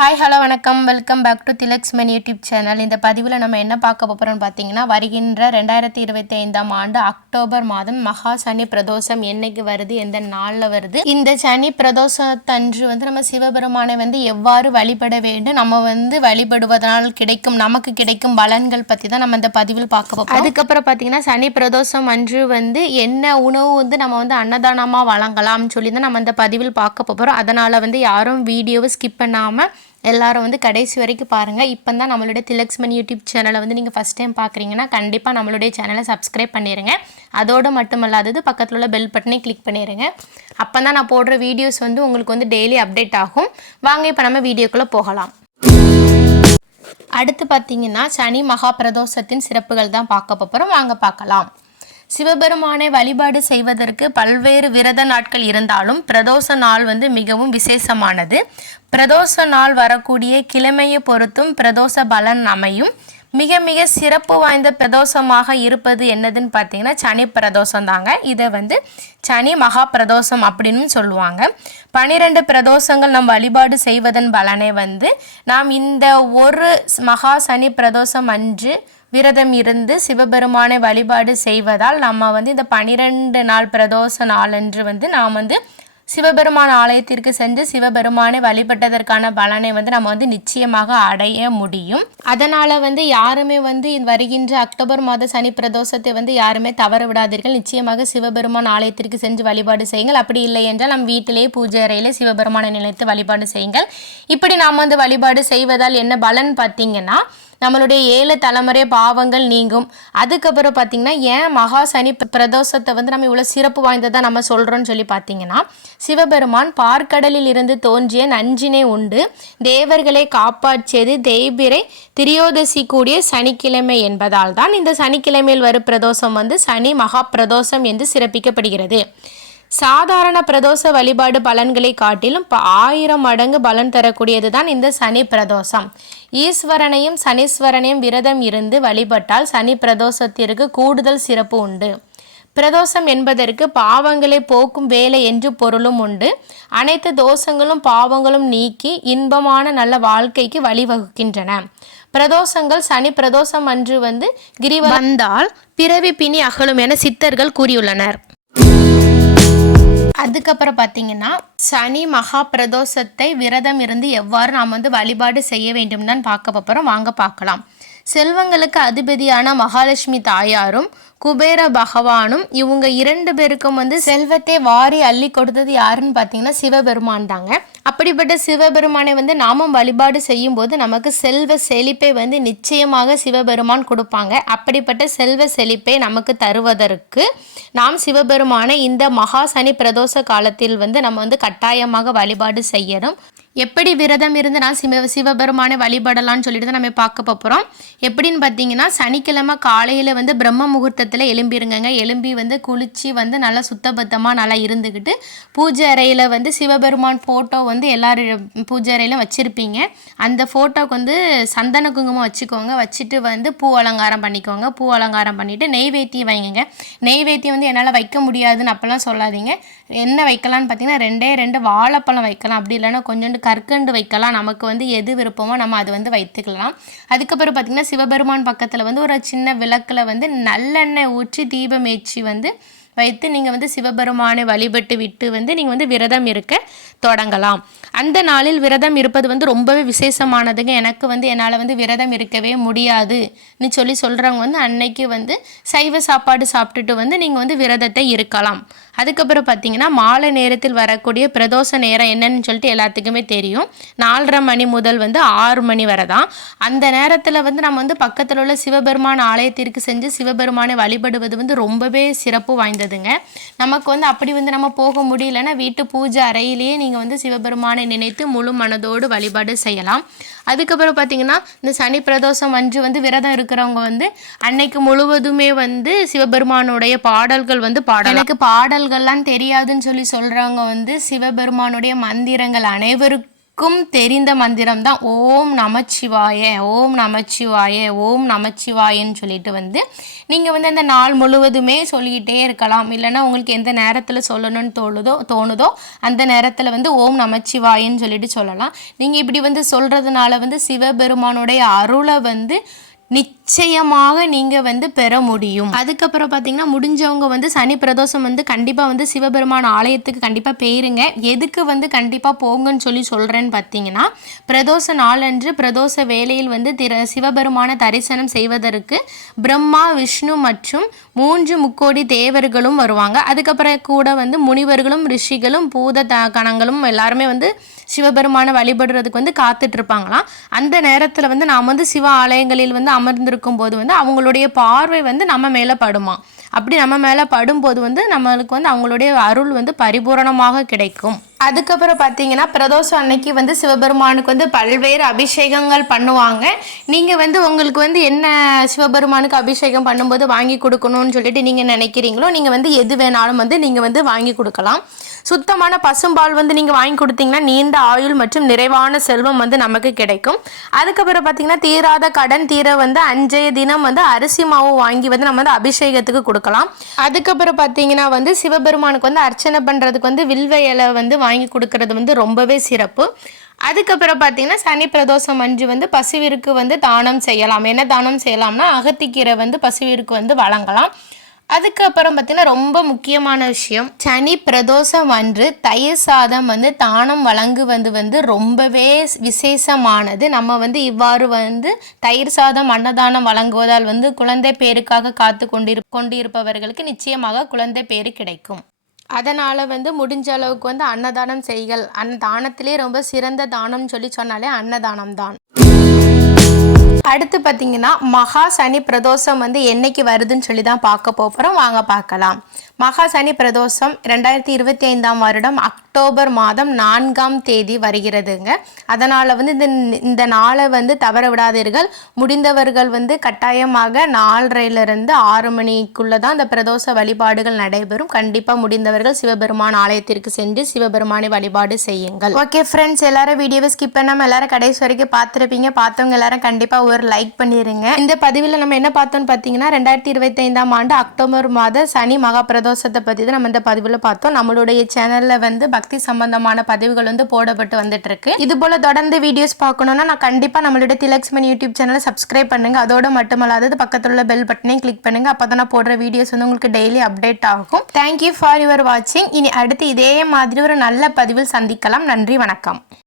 Hi hello வணக்கம் welcome back to Thilaks men YouTube channel. இந்த பதிவில் நம்ம என்ன பார்க்க போகிறோம்னு பார்த்தீங்கன்னா, வருகின்ற 2025ஆம் ஆண்டு அக்டோபர் மாதம் மகா சனி பிரதோஷம் என்னைக்கு வருது, எந்த நாளில் வருது, இந்த சனி பிரதோஷத்தன்று நம்ம சிவபெருமானை எவ்வாறு வழிபட வேண்டும், நம்ம வழிபடுவதனால் நமக்கு கிடைக்கும் பலன்கள் பற்றி தான் நம்ம இந்த பதிவில் பார்க்க போகிறோம். அதுக்கப்புறம் பார்த்தீங்கன்னா, சனி பிரதோஷம் அன்று என்ன உணவு நம்ம அன்னதானமாக வழங்கலாம்னு சொல்லி தான் நம்ம இந்த பதிவில் பார்க்க போகிறோம். அதனால் யாரும் வீடியோவை ஸ்கிப் பண்ணாமல் எல்லாரும் கடைசி வரைக்கும் பாருங்கள். இப்போ தான் நம்மளுடைய திலக்ஸ்மன் யூடியூப் சேனலை நீங்கள் ஃபஸ்ட் டைம் பார்க்குறீங்கன்னா கண்டிப்பாக நம்மளுடைய சேனலை சப்ஸ்கிரைப் பண்ணிடுங்க. அதோடு மட்டுமல்லாதது பக்கத்தில் உள்ள பெல் பட்டனை கிளிக் பண்ணிடுங்க. அப்போ தான் நான் போடுற வீடியோஸ் உங்களுக்கு டெய்லி அப்டேட் ஆகும். வாங்க இப்போ நம்ம வீடியோக்குள்ளே போகலாம். அடுத்து பார்த்திங்கன்னா, சனி மகா பிரதோஷத்தின் சிறப்புகள் தான் பார்க்க போகிறோம். வாங்க பார்க்கலாம். சிவபெருமானை வழிபாடு செய்வதற்கு பல்வேறு விரத நாட்கள் இருந்தாலும் பிரதோஷ நாள் மிகவும் விசேஷமானது. பிரதோஷ நாள் வரக்கூடிய கிழமையை பொறுத்தும் பிரதோஷ பலன் அமையும். மிக மிக சிறப்பு வாய்ந்த பிரதோஷமாக இருப்பது என்னதுன்னு பார்த்தீங்கன்னா, சனி பிரதோஷம் தாங்க. இதை சனி மகா பிரதோஷம் அப்படின்னு சொல்லுவாங்க. 12 பிரதோஷங்கள் நம் வழிபாடு செய்வதன் பலனை நாம் இந்த ஒரு மகா சனி பிரதோஷம் அன்று விரதம் இருந்து சிவபெருமானை வழிபாடு செய்வதால் நம்ம இந்த 12 நாள் பிரதோஷ நாளன்று நாம் சிவபெருமான் ஆலயத்திற்கு சென்று சிவபெருமானை வழிபட்டதற்கான பலனை நம்ம நிச்சயமாக அடைய முடியும். அதனால் யாருமே வருகின்ற அக்டோபர் மாத சனி பிரதோஷத்தை யாருமே தவற விடாதீர்கள். நிச்சயமாக சிவபெருமான் ஆலயத்திற்கு சென்று வழிபாடு செய்யுங்கள். அப்படி இல்லை என்றால் நம் வீட்டிலேயே பூஜை அறையில் சிவபெருமானை நினைத்து வழிபாடு செய்யுங்கள். இப்படி நாம் வழிபாடு செய்வதால் என்ன பலன் பார்த்தீங்கன்னா, நம்மளுடைய 7 தலைமுறை பாவங்கள் நீங்கும். அதுக்கப்புறம் பார்த்திங்கன்னா, ஏன் மகா சனி பிரதோஷத்தை நம்ம இவ்வளோ சிறப்பு வாய்ந்ததாக நம்ம சொல்கிறோன்னு சொல்லி பார்த்தீங்கன்னா, சிவபெருமான் பார்க்கடலில் இருந்து தோன்றிய நஞ்சினை உண்டு தேவர்களை காப்பாற்றியது தேய்பிரை திரியோதசி கூடிய சனிக்கிழமை என்பதால் தான் இந்த சனிக்கிழமையில் வரும் பிரதோஷம் சனி மகா பிரதோஷம் என்று சிறப்பிக்கப்படுகிறது. சாதாரண பிரதோஷ வழிபாடு பலன்களை காட்டிலும் 1000 மடங்கு பலன் தரக்கூடியது தான் இந்த சனி பிரதோஷம். ஈஸ்வரனையும் சனீஸ்வரனையும் விரதம் இருந்து வழிபட்டால் சனி பிரதோஷத்திற்கு கூடுதல் சிறப்பு உண்டு. பிரதோஷம் என்பதற்கு பாவங்களை போக்கும் வேலை என்று பொருளும் உண்டு. அனைத்து தோஷங்களும் பாவங்களும் நீக்கி இன்பமான நல்ல வாழ்க்கைக்கு வழிவகுக்கின்றன. பிரதோஷங்கள் சனி பிரதோஷம் அன்று கிரிவலம் வந்தால் பிறவி பிணி அகலும் என சித்தர்கள் கூறியுள்ளனர். அதுக்கப்புறம் பார்த்தீங்கன்னா, சனி மகா பிரதோஷத்தை விரதம் இருந்து எவ்வாறு நாம் வழிபாடு செய்ய வேண்டும் தான் பார்க்க போகிறோம். வாங்க பார்க்கலாம். செல்வங்களுக்கு அதிபதியான மகாலட்சுமி தாயாரும் குபேர பகவானும் இவங்க 2 பேருக்கும் செல்வத்தை வாரி அள்ளி கொடுத்தது யாருன்னு பார்த்தீங்கன்னா, சிவபெருமான் தாங்க. அப்படிப்பட்ட சிவபெருமானை நாமும் வழிபாடு செய்யும் போது நமக்கு செல்வ செழிப்பை நிச்சயமாக சிவபெருமான் கொடுப்பாங்க. அப்படிப்பட்ட செல்வ செழிப்பை நமக்கு தருவதற்கு நாம் சிவபெருமானை இந்த மகா சனி பிரதோஷ காலத்தில் நம்ம கட்டாயமாக வழிபாடு செய்யணும். எப்படி விரதம் இருந்து நான் சிவபெருமானை வழிபடலான்னு சொல்லிட்டு தான் நம்ம பார்க்க போகிறோம். எப்படின்னு பார்த்தீங்கன்னா, சனிக்கிழமை காலையில் பிரம்ம முகூர்த்தத்தில் எழும்பிருங்க. எழும்பி குளித்து நல்லா சுத்தபத்தமாக நல்லா இருந்துக்கிட்டு பூஜை அறையில் சிவபெருமான் ஃபோட்டோ எல்லாரும் பூஜை அறையிலும் வச்சுருப்பீங்க. அந்த ஃபோட்டோவுக்கு சந்தன குங்குமம் வச்சுக்கோங்க. வச்சுட்டு பூ அலங்காரம் பண்ணிக்கோங்க. பூ அலங்காரம் பண்ணிவிட்டு நெய்வேத்தியம் வைங்க. நெய்வேத்தியம் என்னால் வைக்க முடியாதுன்னு அப்போல்லாம் சொல்லாதீங்க. என்ன வைக்கலான்னு பார்த்தீங்கன்னா, 2 வாழைப்பழம் வைக்கலாம். அப்படி இல்லைன்னா கொஞ்சோண்டு கற்கண்டு வைக்கலாம். நமக்கு எது விருப்பமோ நம்ம அது வைத்துக்கலாம். அதுக்கப்புறம் பார்த்திங்கன்னா, சிவபெருமான் பக்கத்தில் ஒரு சின்ன விளக்கில் நல்லெண்ணெய் ஊற்றி தீபம் ஏற்றி வைத்து நீங்கள் சிவபெருமானை வழிபட்டு விட்டு நீங்கள் விரதம் இருக்க தொடங்கலாம். அந்த நாளில் விரதம் இருப்பது ரொம்பவே விசேஷமானதுங்க. எனக்கு என்னால் விரதம் இருக்கவே முடியாதுன்னு சொல்கிறவங்க அன்னைக்கு சைவ சாப்பாடு சாப்பிட்டுட்டு நீங்கள் விரதத்தை இருக்கலாம். அதுக்கப்புறம் பார்த்தீங்கன்னா, மாலை நேரத்தில் வரக்கூடிய பிரதோஷ நேரம் என்னன்னு சொல்லிட்டு எல்லாத்துக்குமே தெரியும். 4:30 மணி முதல் 6 மணி வரை தான். அந்த நேரத்தில் நம்ம பக்கத்தில் உள்ள சிவபெருமான் ஆலயத்திற்கு சென்று சிவபெருமானை வழிபடுவது ரொம்பவே சிறப்பு வாய்ந்ததுங்க. நமக்கு அப்படி நம்ம போக முடியலன்னா வீட்டு பூஜை அறையிலேயே நீங்கள் சிவபெருமானை நினைத்து முழு மனதோடு வழிபாடு செய்யலாம். அதுக்கப்புறம் பார்த்தீங்கன்னா, இந்த சனி பிரதோஷம் அன்று விரதம் இருக்கிறவங்க அன்னைக்கு முழுவதுமே சிவபெருமானுடைய பாடல்கள் எனக்கு பாடல்கள்லாம் தெரியாதுன்னு சொல்கிறவங்க சிவபெருமானுடைய மந்திரங்கள் அனைவருக்கும் அனைவருக்கும் தெரிந்த மந்திரம் தான் ஓம் நமச்சிவாய, ஓம் நமச்சிவாய, ஓம் நமச்சிவாயன்னு சொல்லிட்டு வந்து நீங்கள் வந்து அந்த நாள் முழுவதுமே சொல்லிக்கிட்டே இருக்கலாம். இல்லைன்னா உங்களுக்கு எந்த நேரத்தில் சொல்லணும்னு தோணுதோ அந்த நேரத்தில் வந்து ஓம் நமச்சிவாயன்னு சொல்லிட்டு சொல்லலாம். நீங்கள் இப்படி வந்து சொல்கிறதுனால வந்து சிவபெருமானுடைய அருளை வந்து நிச்சயமாக நீங்கள் வந்து பெற முடியும். அதுக்கப்புறம் பார்த்தீங்கன்னா முடிஞ்சவங்க வந்து சனி பிரதோஷம் வந்து கண்டிப்பாக வந்து சிவபெருமான் ஆலயத்துக்கு கண்டிப்பாக போயிருங்க. எதுக்கு வந்து கண்டிப்பாக போங்கன்னு சொல்கிறேன்னு பார்த்தீங்கன்னா, பிரதோஷ நாளன்று பிரதோஷ வேளையில் வந்து சிவபெருமான தரிசனம் செய்வதற்கு பிரம்மா, விஷ்ணு மற்றும் 3 முக்கோடி தேவர்களும் வருவாங்க. அதுக்கப்புறம் கூட வந்து முனிவர்களும் ரிஷிகளும் பூத கணங்களும் எல்லாருமே வந்து சிவபெருமானை வழிபடுறதுக்கு வந்து காத்துட்டு இருப்பாங்களாம். அந்த நேரத்தில் வந்து நாம் வந்து சிவ ஆலயங்களில் வந்து அமர்ந்திருக்கும் போது வந்து அவங்களுடைய பார்வை வந்து நம்ம மேலே படுமா. அப்படி நம்ம மேலே படும்போது வந்து நம்மளுக்கு வந்து அவங்களுடைய அருள் வந்து பரிபூரணமாக கிடைக்கும். அதுக்கப்புறம் பார்த்தீங்கன்னா பிரதோஷம் அன்னைக்கு வந்து சிவபெருமானுக்கு வந்து பல்வேறு அபிஷேகங்கள் பண்ணுவாங்க. நீங்கள் வந்து உங்களுக்கு வந்து என்ன சிவபெருமானுக்கு அபிஷேகம் பண்ணும்போது வாங்கி கொடுக்கணும்னு சொல்லிட்டு நீங்கள் நினைக்கிறீங்களோ நீங்கள் வந்து எது வேணாலும் வந்து நீங்கள் வந்து வாங்கி கொடுக்கலாம். சுத்தமான பசும்பால் வந்து நீங்கள் வாங்கி கொடுத்தீங்கன்னா நீண்ட ஆயுள் மற்றும் நிறைவான செல்வம் வந்து நமக்கு கிடைக்கும். அதுக்கப்புறம் பார்த்தீங்கன்னா தீராத கடன் தீர வந்து அன்றைய தினம் வந்து அரிசி மாவு வாங்கி வந்து நம்ம வந்து அபிஷேகத்துக்கு கொடுக்கலாம். அதுக்கப்புறம் பார்த்தீங்கன்னா வந்து சிவபெருமானுக்கு வந்து அர்ச்சனை பண்ணுறதுக்கு வந்து வில்வ இலை வந்து வாங்கி கொடுக்கறது வந்து ரொம்பவே சிறப்பு. அதுக்கப்புறம் பார்த்தீங்கன்னா சனி பிரதோஷம் அன்று வந்து பசுவிற்கு வந்து தானம் செய்யலாம். என்ன தானம் செய்யலாம்னா அகத்திக்கீரை வந்து பசுவிற்கு வந்து வழங்கலாம். அதுக்கப்புறம் பார்த்தீங்கன்னா ரொம்ப முக்கியமான விஷயம், சனி பிரதோஷம் அன்று தயிர் சாதம் வந்து தானம் வழங்குவது வந்து ரொம்பவே விசேஷமானது. நம்ம வந்து இவ்வாறு வந்து தயிர் சாதம் அன்னதானம் வழங்குவதால் வந்து குழந்தை பேருக்காக காத்து கொண்டிருப்பவர்களுக்கு நிச்சயமாக குழந்தை பேரு கிடைக்கும். அதனால் வந்து முடிஞ்ச அளவுக்கு வந்து அன்னதானம் செய்கள். தானத்திலே ரொம்ப சிறந்த தானம் சொன்னாலே அன்னதானம் தான். அடுத்து பார்த்தீங்கன்னா மகா சனி பிரதோஷம் வந்து என்னைக்கு வருதுன்னு சொல்லி தான் பார்க்க போகிறோம். வாங்க பார்க்கலாம். மகா சனி பிரதோஷம் 2025 வருடம் அக்டோபர் மாதம் 4ஆம் தேதி வருகிறதுங்க. அதனால் வந்து இந்த நாளை வந்து தவற விடாதீர்கள். முடிந்தவர்கள் வந்து கட்டாயமாக 4:30 6 மணிக்குள்ளே தான் இந்த பிரதோஷ வழிபாடுகள் நடைபெறும். கண்டிப்பாக முடிந்தவர்கள் சிவபெருமான் ஆலயத்திற்கு சென்று சிவபெருமானை வழிபாடு செய்யுங்கள். ஓகே ஃப்ரெண்ட்ஸ், எல்லாரும் வீடியோவை ஸ்கிப் பண்ணாமல் எல்லாரும் கடைசி வரைக்கும் பார்த்துருப்பீங்க. பார்த்தவங்க எல்லாரும் கண்டிப்பாக ஒரு லைக் பண்ணிடுங்க. இந்த பதிவில் நம்ம என்ன பார்த்தோம்னு பார்த்தீங்கன்னா 2025 ஆண்டு அக்டோபர் மாத சனி மகா பிரதோஷத்தை பற்றி தான் நம்ம இந்த பதிவில் பார்த்தோம். நம்மளுடைய சேனலில் வந்து பக்தி சம்பந்தமான பதிவுகள் வந்து போடப்பட்டு வந்துட்டு இருக்கு. இது போல தொடர்ந்து வீடியோஸ் பார்க்கணும்னா நான் கண்டிப்பாக நம்மளுடைய திலக்ஷ்மணி யூடியூப் சேனலை சப்ஸ்கிரைப் பண்ணுங்க. அதோட மட்டுமல்லாது பக்கத்தில் உள்ள பெல் பட்டனையும் கிளிக் பண்ணுங்க. அப்போ தான் நான் போடுற வீடியோஸ் வந்து உங்களுக்கு டெய்லி அப்டேட் ஆகும். தேங்க்யூ ஃபார் யுவர் வாட்சிங். இனி அடுத்து இதே மாதிரி ஒரு நல்ல பதிவில் சந்திக்கலாம். நன்றி, வணக்கம்.